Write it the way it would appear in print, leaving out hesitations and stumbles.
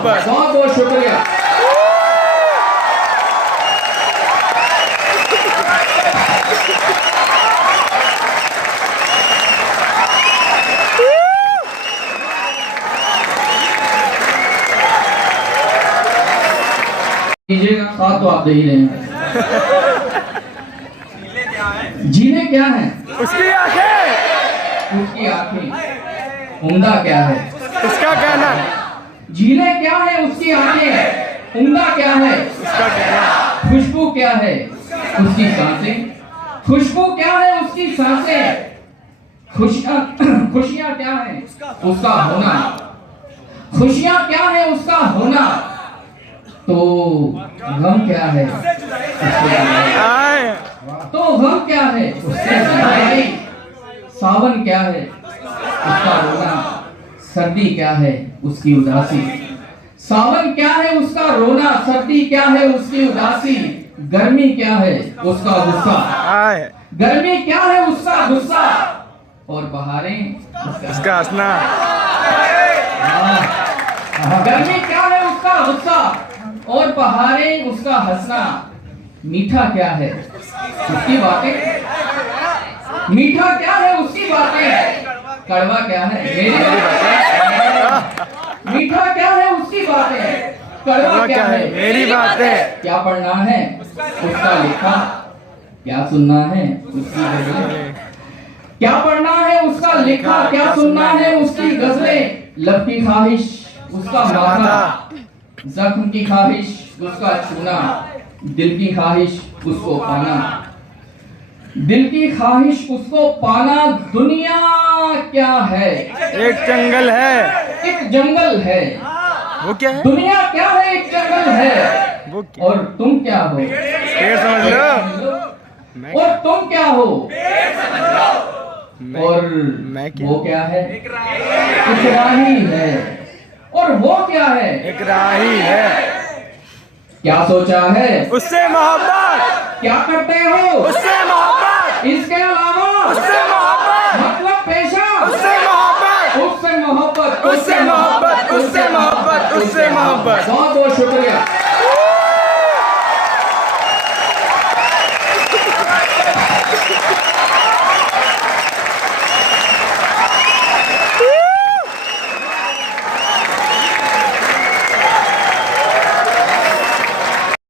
मोहब्बत। बहुत बहुत शुक्रिया। कीजिएगा साथ तो आप दे ही रहे हैं। जीने क्या है? उसकी आंखें, उसकी आंखें। उम्दा क्या है? उसका कहना, जीने क्या है? उसकी आंखें। उम्दा क्या है? उसका कहना, खुशबू क्या है? उसकी सांसें। खुशबू क्या है? उसकी सांसें। खुशियाँ खुशियाँ क्या है? उसका होना। खुशियाँ क्या है? उसका होना। तो गम क्या है? आए, तो गम क्या है? उससे जुदाई। सावन क्या है? उसका रोना। सर्दी क्या है? उसकी उदासी। सावन क्या है? उसका रोना। सर्दी क्या है? उसकी उदासी। गर्मी क्या है? उसका गुस्सा। आए, गर्मी क्या है? उसका गुस्सा। और बहारें उसका हंसना, गर्मी क्या है? उसका गुस्सा। और बहारें उसका हंसना। मीठा क्या है? उसकी बातें। मीठा क्या है? उसकी बातें। कड़वा क्या है? मेरी बातें। मीठा क्या है? उसकी बातें। कड़वा क्या है? मेरी बातें। क्या पढ़ना है? उसका लिखा। क्या सुनना है? उसकी गजलें। क्या पढ़ना है? उसका लिखा। क्या सुनना है? उसकी गजलें। लब की ख्वाहिश उसका माथा। जख्म की ख्वाहिश उसका छूना। दिल की ख्वाहिश उसको पाना। दिल की ख्वाहिश उसको पाना। दुनिया क्या है? एक जंगल है, एक जंगल है। वो क्या है? दुनिया क्या है? एक जंगल है। वो क्या? और तुम क्या हो? पेड़ समझ लो। मैं और तुम क्या हो? मैं और मैं क्या? वो क्या है? एक राही है। और वो क्या है? एक राही है, क्या सोचा है? उससे मोहब्बत, क्या करते हो? उससे मोहब्बत, इसके अलावा उससे मोहब्बत, मतलब पेशा। उससे मोहब्बत, उससे मोहब्बत। उससे मोहब्बत, उससे मोहब्बत, उससे मोहब्बत। बहुत बहुत शुक्रिया।